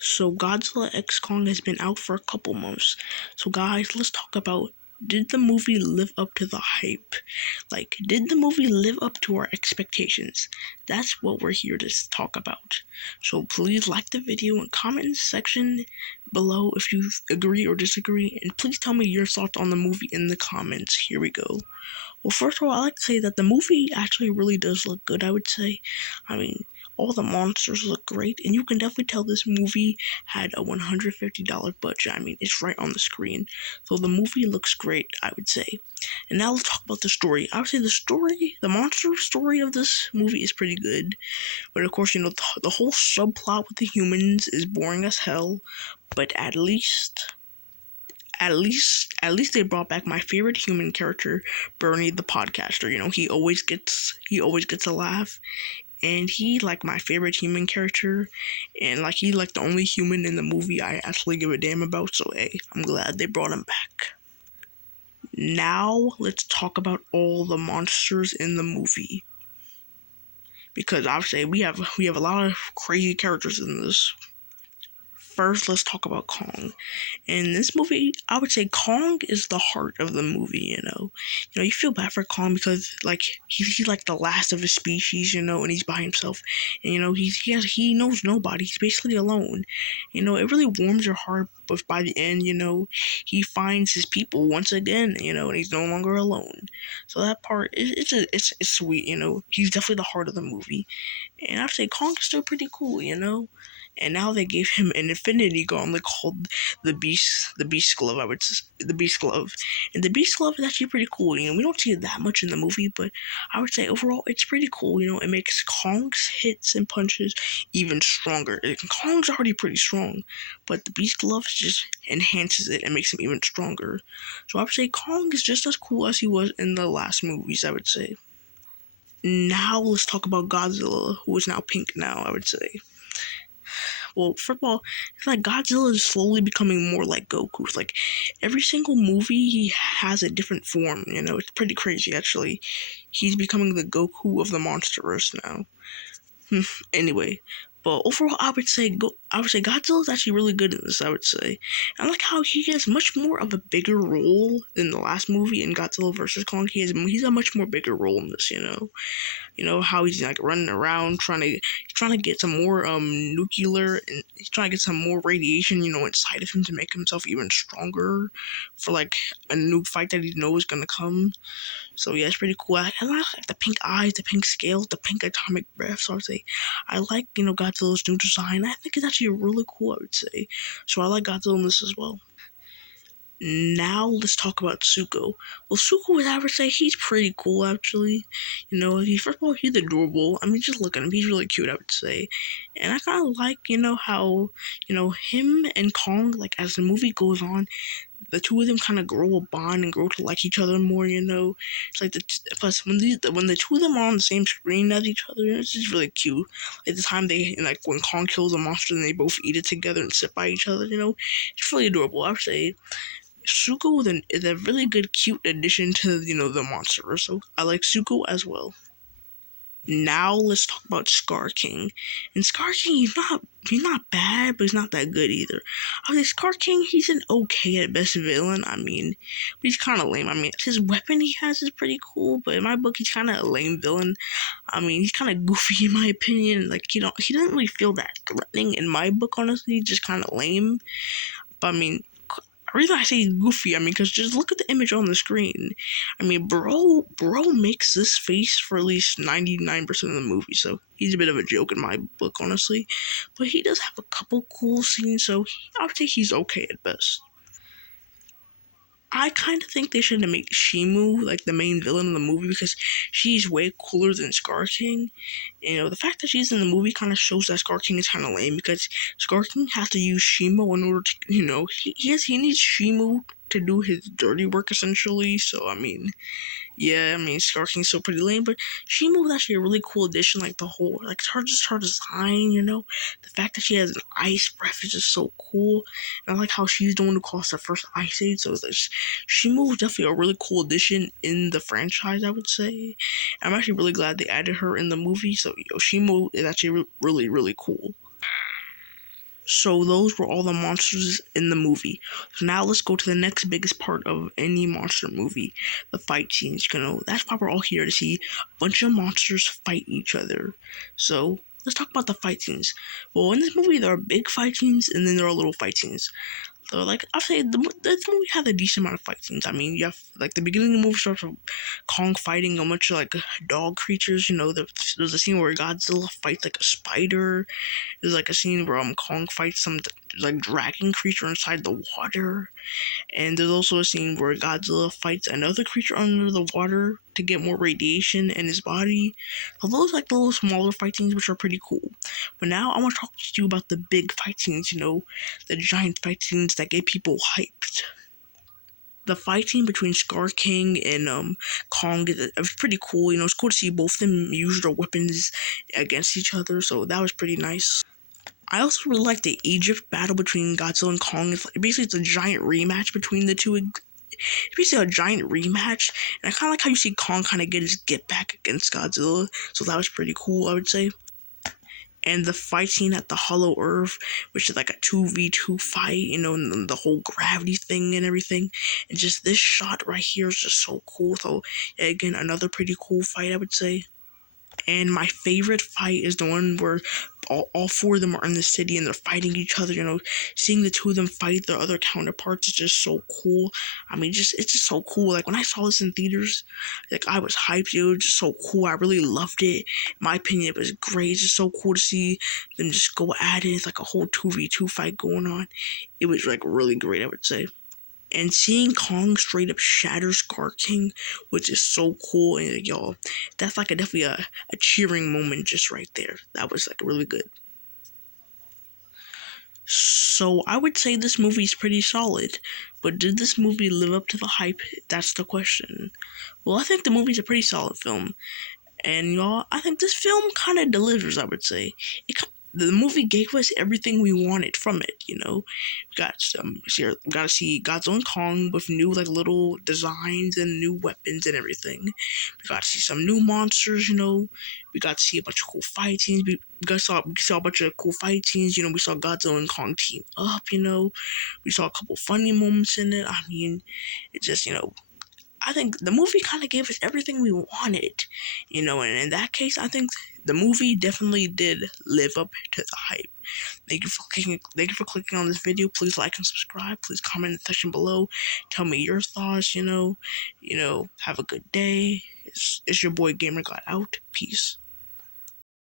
So Godzilla X Kong has been out for a couple months. So guys, let's talk about, did the movie live up to the hype? Like, did the movie live up to our expectations? That's what we're here to talk about. So please like the video and comment in the section below if you agree or disagree. And please tell me your thoughts on the movie in the comments. Here we go. Well, first of all, I like to say that the movie actually really does look good, I would say. I mean, all the monsters look great, and you can definitely tell this movie had a $150 budget. I mean, it's right on the screen. So the movie looks great, I would say. And now let's talk about the story. I would say the monster story of this movie is pretty good. But of course, the whole subplot with the humans is boring as hell. But at least they brought back my favorite human character, Bernie the podcaster. He always gets a laugh, and he like my favorite human character, and like he like the only human in the movie I actually give a damn about. So hey, I'm glad they brought him back. Now let's talk about all the monsters in the movie, because obviously we have a lot of crazy characters in this. First, let's talk about Kong. In this movie, I would say Kong is the heart of the movie. You feel bad for Kong because like he's like the last of his species, and he's by himself, and he knows nobody. He's basically alone. It really warms your heart, but by the end, he finds his people once again, and he's no longer alone. So that part, it's sweet. He's definitely the heart of the movie, and I'd say Kong is still pretty cool. And now they gave him an infinity gauntlet called the Beast Glove. The Beast Glove, and the Beast Glove is actually pretty cool. We don't see it that much in the movie, but I would say overall it's pretty cool. It makes Kong's hits and punches even stronger. Kong's already pretty strong, but the Beast Glove just enhances it and makes him even stronger. So I would say Kong is just as cool as he was in the last movies, I would say. Now let's talk about Godzilla, who is now pink now, I would say. Well, first of all, it's like Godzilla is slowly becoming more like Goku. It's like every single movie he has a different form, it's pretty crazy actually. He's becoming the Goku of the Monsterverse now. Anyway, but overall, I would say Godzilla is actually really good in this. I would say, I like how he has much more of a bigger role in the last movie in Godzilla versus Kong. He's a much more bigger role in this. How he's like running around trying to get some more nuclear, and he's trying to get some more radiation, inside of him to make himself even stronger for like a new fight that he knows is gonna come. So yeah, it's pretty cool. I like the pink eyes, the pink scales, the pink atomic breath. So I would say I like Godzilla's new design. I think it's actually really cool, I would say. So I like Godzilla in this as well. Now let's talk about Zuko. Well, Zuko, I would say he's pretty cool actually. First of all, he's adorable. I mean, just look at him; he's really cute, I would say. And I kind of like, how him and Kong, like as the movie goes on, the two of them kind of grow a bond and grow to like each other more. It's like plus when the two of them are on the same screen as each other, it's just really cute. Like the time like when Kong kills a monster and they both eat it together and sit by each other. It's really adorable. I would say Zuko is a really good, cute addition to the monster. So I like Zuko as well. Now let's talk about Scar King. And Scar King, he's not bad, but he's not that good either. I mean, Scar King, he's an okay at best villain. I mean, but he's kind of lame. I mean, his weapon he has is pretty cool, but in my book, he's kind of a lame villain. I mean, he's kind of goofy in my opinion. Like, he doesn't really feel that threatening in my book. Honestly, he's just kind of lame. But I mean, the reason I say goofy, because just look at the image on the screen. I mean, bro makes this face for at least 99% of the movie, so he's a bit of a joke in my book, honestly. But he does have a couple cool scenes, so I would say he's okay at best. I kind of think they should have made Shimu like the main villain of the movie because she's way cooler than Scar King. The fact that she's in the movie kind of shows that Scar King is kind of lame because Scar King has to use Shimu in order to, he needs Shimu to do his dirty work essentially. So I mean, yeah, Scar King's still pretty lame, but Shimu was actually a really cool addition. Like the whole, like her design, the fact that she has an ice breath is just so cool. And I like how she's the one who caused the first ice age. So Shimu was definitely a really cool addition in the franchise, I would say. I'm actually really glad they added her in the movie. So Shimu is actually really, really cool. So those were all the monsters in the movie. So now let's go to the next biggest part of any monster movie, the fight scenes. That's why we're all here to see a bunch of monsters fight each other. So let's talk about the fight scenes. Well, in this movie, there are big fight scenes and then there are little fight scenes. So, like, I'll say this movie had a decent amount of fight scenes. I mean, you have, like, the beginning of the movie starts with Kong fighting a bunch of, like, dog creatures. There's a scene where Godzilla fights, like, a spider. There's, like, a scene where Kong fights some, like, dragon creature inside the water. And there's also a scene where Godzilla fights another creature under the water to get more radiation in his body. So those like the little smaller fight scenes, which are pretty cool. But now I want to talk to you about the big fight scenes, the giant fight scenes that get people hyped. The fight scene between Scar King and Kong is pretty cool. It's cool to see both of them use their weapons against each other, so that was pretty nice. I also really like the Egypt battle between Godzilla and Kong. Basically, it's a giant rematch between the two. It's basically a giant rematch, and I kind of like how you see Kong kind of get his get back against Godzilla. So that was pretty cool, I would say. And the fight scene at the Hollow Earth, which is like a 2v2 fight, and the whole gravity thing and everything. And just this shot right here is just so cool. So, yeah, again, another pretty cool fight, I would say. And my favorite fight is the one where all four of them are in the city and they're fighting each other. Seeing the two of them fight their other counterparts is just so cool. I mean, it's just so cool. Like, when I saw this in theaters, like, I was hyped. It was just so cool. I really loved it. In my opinion, it was great. It's just so cool to see them just go at it. It's like a whole 2v2 fight going on. It was, like, really great, I would say. And seeing Kong straight up shatter Scar King was just so cool. And y'all, that's like definitely a cheering moment just right there. That was like really good. So I would say this movie is pretty solid. But did this movie live up to the hype? That's the question. Well, I think the movie's a pretty solid film. And y'all, I think this film kind of delivers, I would say. The movie gave us everything we wanted from it, we got to see Godzilla and Kong with new, like, little designs and new weapons and everything. We got to see some new monsters, We got to see a bunch of cool fight scenes. We saw a bunch of cool fight scenes, We saw Godzilla and Kong team up, We saw a couple funny moments in it. I mean, it just, I think the movie kind of gave us everything we wanted, and in that case, I think the movie definitely did live up to the hype. Thank you for clicking on this video. Please like and subscribe. Please comment in the section below. Tell me your thoughts, have a good day. It's your boy Gamer Got Out. Peace.